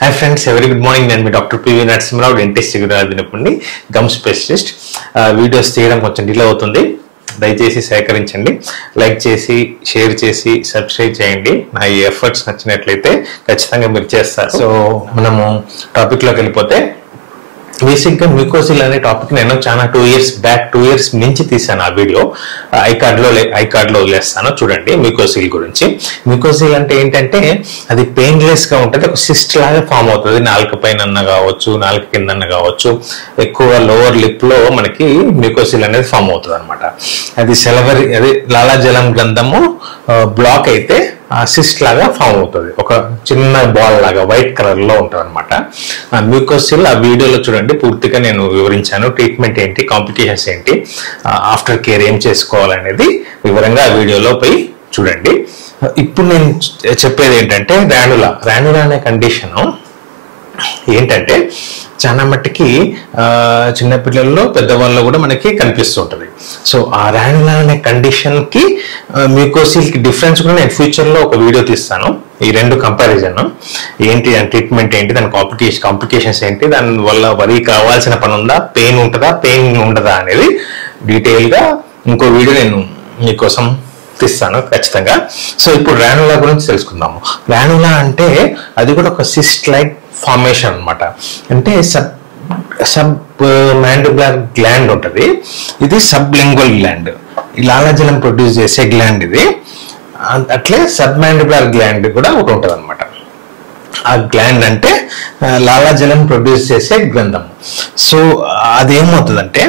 Hi friends, very good morning. నేను మీ doctor P V Narasimharao, dentist వినపండి, గమ్ స్పెషలిస్ట్. వీడియోస్ చేయడం కొంచెం డిలే అవుతుంది, దయచేసి సహకరించండి. లైక్ చేసి, షేర్ చేసి, సబ్స్క్రైబ్ చేయండి. నా ఈ ఎఫర్ట్స్ నచ్చినట్లయితే ఖచ్చితంగా మీరు చేస్తారు. సో మనము టాపిక్లోకి వెళ్ళిపోతే, బేసిక్గా మ్యూకోసిల్ అనే టాపిక్ నేను చాలా 2 years బ్యాక్, 2 years నుంచి తీసాను. ఆ వీడియో ఐకార్డ్లో వదిలేస్తాను, చూడండి. మ్యూకోసిల్ గురించి. మ్యూకోసిల్ అంటే ఏంటంటే అది పెయిన్లెస్గా ఉంటుంది, ఒక సిస్ట్ లాగా ఫామ్ అవుతుంది. నాలుక పైన కావచ్చు, నాలుక కింద కావచ్చు, ఎక్కువ లోవర్ లిప్లో మనకి మ్యూకోసిల్ అనేది ఫామ్ అవుతుంది అనమాట. అది సెలవరీ, అది లాలాజలం గ్రంథము బ్లాక్ అయితే ఆ సిస్ట్ లాగా ఫామ్ అవుతుంది, ఒక చిన్న బాల్ లాగా వైట్ కలర్లో ఉంటుంది అనమాట మ్యూకోసిల్. ఆ వీడియోలో చూడండి, పూర్తిగా నేను వివరించాను. ట్రీట్మెంట్ ఏంటి, కాంప్లికేషన్స్ ఏంటి, ఆఫ్టర్ కేర్ ఏం చేసుకోవాలనేది వివరంగా ఆ వీడియోలో పోయి చూడండి. ఇప్పుడు నేను చెప్పేది ఏంటంటే, రానులా అనే కండిషను ఏంటంటే చాలా మట్టికి చిన్నపిల్లల్లో, పెద్దవాళ్ళు కూడా మనకి కనిపిస్తుంటుంది. సో ఆ రానులా అనే కండిషన్కి మ్యూకోసిల్కి డిఫరెన్స్ కూడా నేను ఫ్యూచర్లో ఒక వీడియో తీస్తాను. ఈ రెండు కంపారిజన్ ఏంటి, దాని ట్రీట్మెంట్ ఏంటి, దాని కాంప్లికేషన్స్ ఏంటి, దాని వల్ల వరి కావాల్సిన పని ఉందా, పెయిన్ ఉంటుందా, పెయిన్ ఉండదా అనేది డీటెయిల్గా ఇంకో వీడియో నేను మీకోసం తీస్తాను ఖచ్చితంగా. సో ఇప్పుడు రానులా గురించి తెలుసుకుందాము. రానులా అంటే అది కూడా ఒక సిస్ట్ లైక్ ఫార్మేషన్ అనమాట. అంటే సబ్ మ్యాండిబులర్ గ్లాండ్ ఉంటుంది, ఇది సబ్ లింగ్వల్ గ్లాండ్. ఈ లాలాజలం ప్రొడ్యూస్ చేసే గ్లాండ్ ఇది. అట్లే సబ్ మ్యాండిబులర్ గ్లాండ్ కూడా ఒకటి ఉంటుంది అనమాట. ఆ గ్లాండ్ అంటే లాలాజలం ప్రొడ్యూస్ చేసే గ్రంథం. సో అదేమవుతుందంటే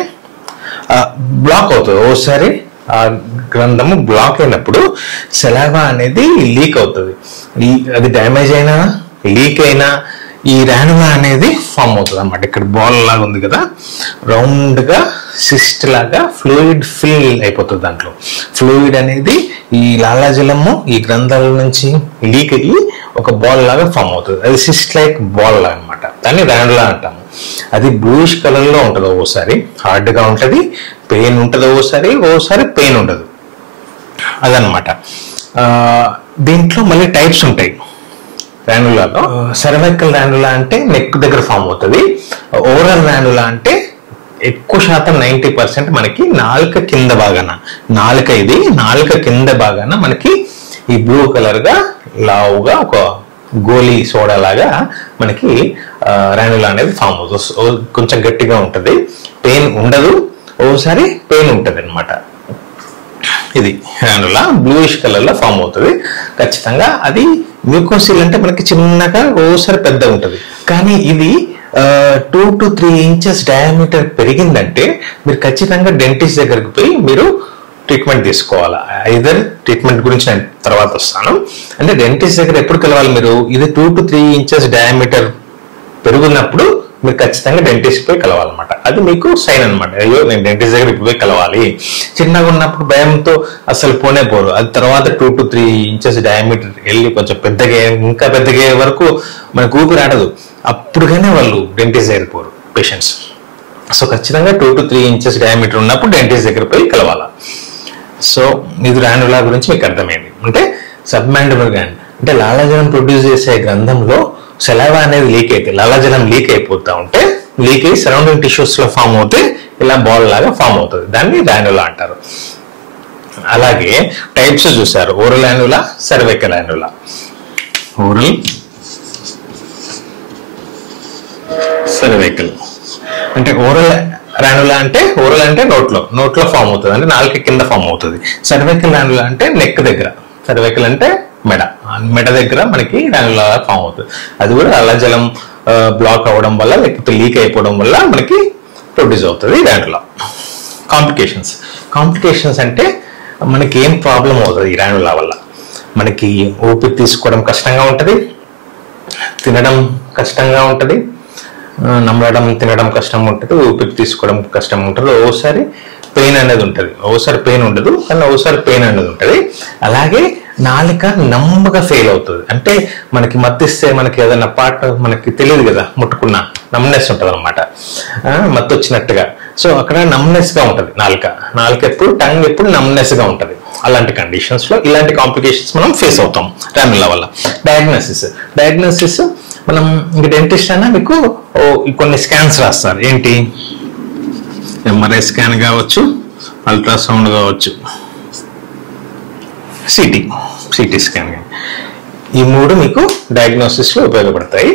బ్లాక్ అవుతుంది. ఓసారి ఆ గ్రంథము బ్లాక్ అయినప్పుడు సెలావా అనేది లీక్ అవుతుంది. అది డ్యామేజ్ అయినా, లీక్ అయినా ఈ రానులా అనేది ఫామ్ అవుతుంది అనమాట. ఇక్కడ బాల్ లాగా ఉంది కదా, రౌండ్గా సిస్ట్ లాగా ఫ్లూయిడ్ ఫిల్ అయిపోతుంది. దాంట్లో ఫ్లూయిడ్ అనేది ఈ లాలాజలము ఈ గ్రంథాల నుంచి లీక్ అయ్యి ఒక బాల్ లాగా ఫామ్ అవుతుంది. అది సిస్ట్ లైక్ బాల్ లాగా అనమాట. దాన్ని రానులా అంటాము. అది బ్లూయిష్ కలర్లో ఉంటుంది, ఓసారి హార్డ్గా ఉంటుంది, పెయిన్ ఉంటుంది, ఓసారి పెయిన్ ఉండదు. అదనమాట. దీంట్లో మళ్ళీ టైప్స్ ఉంటాయి రానులాలో. సర్వైకల్ రానులా అంటే నెక్ దగ్గర ఫామ్ అవుతుంది. ఓరల్ రానులా అంటే ఎక్కువ శాతం 90% మనకి నాలుక కింద భాగాన, నాలుక కింద భాగాన మనకి ఈ బ్లూ కలర్గా లావుగా ఒక గోలీ సోడా లాగా మనకి రానులా అనేది ఫామ్ అవుతుంది. కొంచెం గట్టిగా ఉంటుంది, పెయిన్ ఉండదు, ఓసారి పెయిన్ ఉంటుంది అనమాట. ఇది రానులా బ్లూయిష్ కలర్లో ఫామ్ అవుతుంది ఖచ్చితంగా. అది మ్యూకోసిల్ అంటే మనకి చిన్నగా ఓసారి పెద్ద ఉంటుంది. కానీ ఇది 2 to 3 inches డయామీటర్ పెరిగిందంటే మీరు ఖచ్చితంగా డెంటిస్ట్ దగ్గరికి పోయి మీరు ట్రీట్మెంట్ తీసుకోవాలా. ఐదర్ ట్రీట్మెంట్ గురించి నేను తర్వాత వస్తాను. అంటే డెంటిస్ట్ దగ్గర ఎప్పుడు కలవాలి మీరు, ఇది 2 to 3 inches డయామీటర్ పెరుగున్నప్పుడు మీరు ఖచ్చితంగా డెంటిస్ట్ పోయి కలవాలన్నమాట. అది మీకు సైన్ అనమాట. అయ్యో నేను డెంటిస్ట్ దగ్గర ఇప్పుడు పోయి కలవాలి. చిన్నగా ఉన్నప్పుడు భయంతో అసలు పోరు. అది తర్వాత 2 to 3 inches డయామీటర్ వెళ్ళి కొంచెం ఇంకా పెద్దగా వరకు మనకు ఊపిరి ఆడదు, అప్పుడుగానే వాళ్ళు డెంటిస్ట్ దగ్గర పోరు పేషెంట్స్. సో ఖచ్చితంగా 2 to 3 inches డయామీటర్ ఉన్నప్పుడు డెంటిస్ట్ దగ్గర పోయి కలవాలా. సో ఇది రానులా గురించి మీకు అర్థమైంది. అంటే సబ్ మ్యాండిబులర్ గ్లాండ్ అంటే లాలాజలం ప్రొడ్యూస్ చేసే గ్రంథంలో సెలావా అనేది లీక్ అయితే, లాలాజలం లీక్ అయిపోతా ఉంటే, లీక్ అయ్యి సరౌండింగ్ టిష్యూస్లో ఫామ్ అవుతే ఇలా బాల్ లాగా ఫామ్ అవుతుంది. దాన్ని రానులా అంటారు. అలాగే టైప్స్ చూసారు, ఓరల్ రానులా, సర్వైకల్ రానులా. ఓరల్, సర్వైకల్ అంటే ఓరల్ రానులా అంటే నోట్లో ఫామ్ అవుతుంది, అంటే నాలుక కింద ఫామ్ అవుతుంది. సర్వైకల్ రానులా అంటే నెక్ దగ్గర, సర్వైకల్ అంటే మెడ దగ్గర మనకి రానులా ఫామ్ అవుతుంది. అది కూడా లాలాజలం బ్లాక్ అవ్వడం వల్ల, లేకపోతే లీక్ అయిపోవడం వల్ల మనకి ప్రొడ్యూస్ అవుతుంది రానులా. కాంప్లికేషన్స్ అంటే మనకి ఏం ప్రాబ్లం అవుతుంది ఈ రానులా వల్ల. మనకి ఊపిరి తీసుకోవడం కష్టంగా ఉంటుంది, తినడం కష్టంగా ఉంటుంది, నమ్మడం తినడం కష్టం ఉంటుంది, ఊపిరి తీసుకోవడం కష్టం ఉంటుంది, ఓసారి పెయిన్ అనేది ఉంటుంది, ఓసారి పెయిన్ ఉండదు, కానీ ఓసారి పెయిన్ అనేది ఉంటుంది. అలాగే నాలుక నమ్మగా ఫెయిల్ అవుతుంది. అంటే మనకి మత్తిస్తే మనకి ఏదైనా పార్ట్ మనకి తెలియదు కదా, ముట్టుకున్న నమ్నెస్ ఉంటుంది అనమాట, మత్తు వచ్చినట్టుగా. సో అక్కడ నమ్నెస్గా ఉంటుంది నాలుక ఎప్పుడు, టంగ్ ఎప్పుడు నమ్నెస్గా ఉంటుంది. అలాంటి కండిషన్స్లో ఇలాంటి కాంప్లికేషన్స్ మనం ఫేస్ అవుతాం రానులా వల్ల. డయాగ్నోసిస్ మనం ఇంక డెంటిస్ట్ అయినా మీకు కొన్ని స్కాన్స్ రాస్తారు. ఏంటి, ఎంఆర్ఐ స్కాన్ కావచ్చు, అల్ట్రాసౌండ్ కావచ్చు, సిటీ స్కాన్, ఈ 3 మీకు డయాగ్నోసిస్లో ఉపయోగపడతాయి.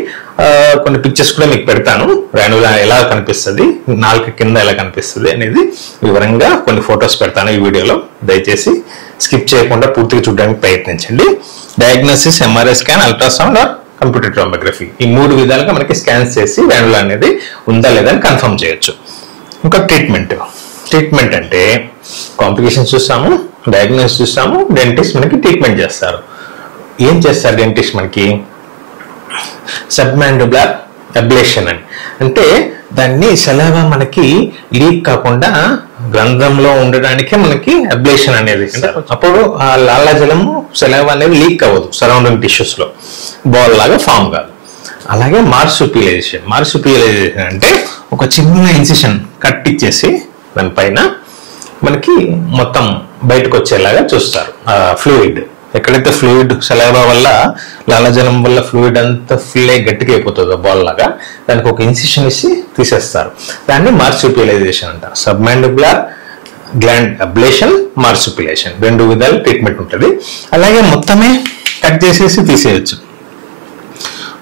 కొన్ని పిక్చర్స్ కూడా మీకు పెడతాను, రానులా ఎలా కనిపిస్తుంది, నాలుక కింద ఎలా కనిపిస్తుంది అనేది వివరంగా కొన్ని ఫొటోస్ పెడతాను ఈ వీడియోలో. దయచేసి స్కిప్ చేయకుండా పూర్తిగా చూడడానికి ప్రయత్నించండి. Diagnosis, MRI scan, ultrasound or computer tomography, ఈ 3 విధాలుగా మనకి స్కాన్స్ చేసి రానులా అనేది ఉందా లేదా అని కన్ఫర్మ్ చేయొచ్చు. ఇంకా ట్రీట్మెంట్ అంటే కాంప్లికేషన్స్ చూస్తాము, డయాగ్నోసిస్ చూస్తాము, డెంటిస్ట్ మనకి ట్రీట్మెంట్ చేస్తారు. ఏం చేస్తారు డెంటిస్ట్ మనకి? సబ్మాండిబులర్ అబ్లేషన్ అని, అంటే దాన్ని సలైవా మనకి లీక్ కాకుండా గ్రంథంలో ఉండడానికే మనకి అబ్లేషన్ అనేది. అప్పుడు ఆ లాలాజలము సలైవా అనేది లీక్ అవ్వదు, సరౌండింగ్ టిష్యూస్ లో బాల్ లాగా ఫామ్ కాదు. అలాగే మార్సుపియలైజేషన్ అంటే ఒక చిన్న ఇన్సిషన్ కట్ ఇచ్చేసి దానిపైన మనకి మొత్తం బయటకు వచ్చేలాగా చూస్తారు. ఫ్లూయిడ్, ఎక్కడైతే ఫ్లూయిడ్ సలైవా వల్ల, లాలాజలం వల్ల ఫ్లూయిడ్ అంతా ఫుల్ అయ్యి గట్టిగా అయిపోతుందో బాల్ లాగా, దానికి ఒక ఇన్సిషన్ ఇచ్చి తీసేస్తారు. దాన్ని మార్సుపియలైజేషన్ అంటారు. సబ్మాండిబులర్ గ్లాండ్ అబ్లేషన్, మార్సుపియలైజేషన్, 2 విధాలు ట్రీట్మెంట్ ఉంటుంది. అలాగే మొత్తమే కట్ చేసేసి తీసేయచ్చు.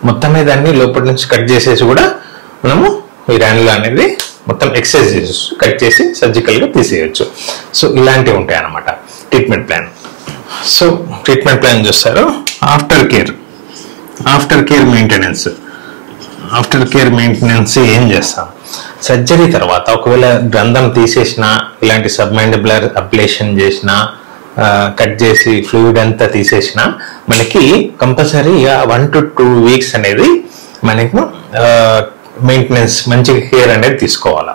మొత్తమే దాన్ని లోపల నుంచి కట్ చేసేసి కూడా మనము ఈ రానులా అనేది మొత్తం ఎక్సర్సైజ్ చేసి కట్ చేసి సర్జికల్గా తీసేయచ్చు. సో ఇలాంటివి ఉంటాయి అన్నమాట treatment plan. So treatment plan చూస్తారు. ఆఫ్టర్ కేర్ మెయింటెనెన్స్ ఏం చేస్తాం? సర్జరీ తర్వాత ఒకవేళ గ్రంథం తీసేసినా, ఇలాంటి సబ్మాండిబులర్ అబ్లేషన్ చేసినా, కట్ చేసి ఫ్లూయిడ్ అంతా తీసేసినా, మనకి కంపల్సరీగా 1 to 2 weeks అనేది మనకు మెయింటెనెన్స్, మంచి కేర్ అనేది తీసుకోవాలి.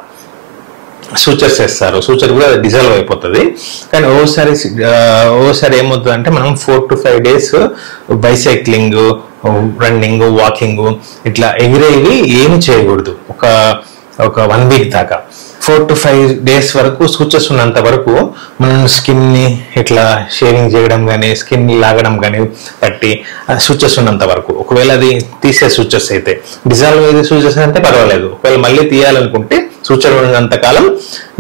సూచర్స్ వేస్తారు, సూచర్ కూడా డిజాల్వ్ అయిపోతుంది. కానీ ఓసారి ఏమవుతుంది అంటే మనం 4 to 5 days bicycling, running, walking ఇట్లా ఎగిరేవి ఏమి చేయకూడదు. ఒక 1 week దాకా, 4 to 5 days వరకు సూచర్స్ ఉన్నంత వరకు మనం స్కిన్ ని ఇట్లా షేవింగ్ చేయడం కానీ, స్కిన్ లాగడం కానీ పట్టి సూచర్స్ ఉన్నంత వరకు. ఒకవేళ అది తీసే సూచర్స్ అయితే, డిజాల్వ్ అయ్యే సూచర్స్ అంటే పర్వాలేదు. ఒకవేళ మళ్ళీ తీయాలనుకుంటే సూచర్ ఉన్నంత కాలం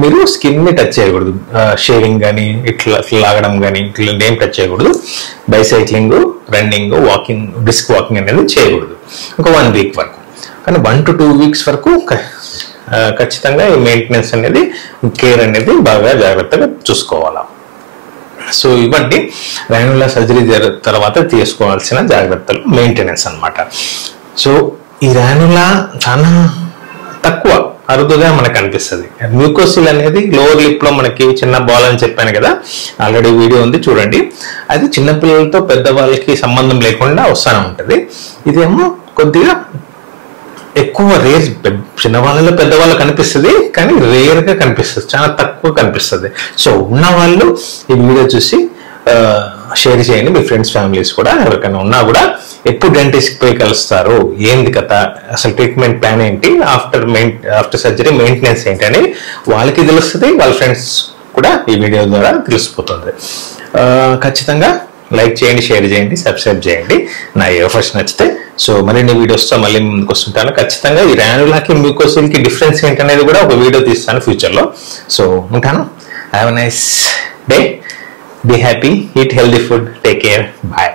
మీరు స్కిన్ ని టచ్ చేయకూడదు. షేవింగ్ కానీ, ఇట్లా లాగడం కానీ ఇట్లా ఏం టచ్ చేయకూడదు. Bicycling, running, walking, brisk walking అనేది చేయకూడదు ఒక 1 week వరకు. కానీ 1 to 2 weeks వరకు ఖచ్చితంగా ఈ మెయింటెనెన్స్ అనేది, కేర్ అనేది బాగా జాగ్రత్తగా చూసుకోవాలి. సో ఇవన్నీ రానులా సర్జరీ తర్వాత తీసుకోవాల్సిన జాగ్రత్తలు, మెయింటెనెన్స్ అన్నమాట. సో ఈ రానులా చాలా తక్కువ, అరుదుగా మనకు అనిపిస్తుంది. మ్యూకోసిల్ అనేది లోవర్ లిప్ లో మనకి చిన్న బాల్ అని చెప్పాను కదా, ఆల్రెడీ వీడియో ఉంది చూడండి. అది చిన్నపిల్లలతో పెద్దవాళ్ళకి సంబంధం లేకుండా వస్తూనే ఉంటుంది. ఇదేమో కొద్దిగా ఎక్కువ రేర్, చిన్నవాళ్ళలో పెద్దవాళ్ళు కనిపిస్తుంది, కానీ రేర్గా కనిపిస్తుంది, చాలా తక్కువ కనిపిస్తుంది. సో ఉన్న వాళ్ళు ఈ వీడియో చూసి షేర్ చేయండి. మీ ఫ్రెండ్స్, ఫ్యామిలీస్ కూడా ఎవరికైనా ఉన్నా కూడా ఎప్పుడు డెంటిస్ట్ పోయి కలుస్తారు, ఏంది కథ, అసలు ట్రీట్మెంట్ ప్లాన్ ఏంటి, ఆఫ్టర్ సర్జరీ మెయింటెనెన్స్ ఏంటి అని వాళ్ళకి తెలుస్తుంది, వాళ్ళ ఫ్రెండ్స్ కూడా ఈ వీడియో ద్వారా తెలిసిపోతుంది. ఖచ్చితంగా లైక్ చేయండి, షేర్ చేయండి, సబ్స్క్రైబ్ చేయండి నా ఫస్ట్ నచ్చితే. సో మరిన్ని వీడియోస్తో మళ్ళీ ముందుకు వస్తుంటాను. ఖచ్చితంగా ఈ రానులాకి మ్యూకోసిల్కి డిఫరెన్స్ ఏంటనేది కూడా ఒక వీడియో తీస్తాను ఫ్యూచర్లో. సో ఉంటాను. Have a nice day, be happy, eat healthy food, take care, bye.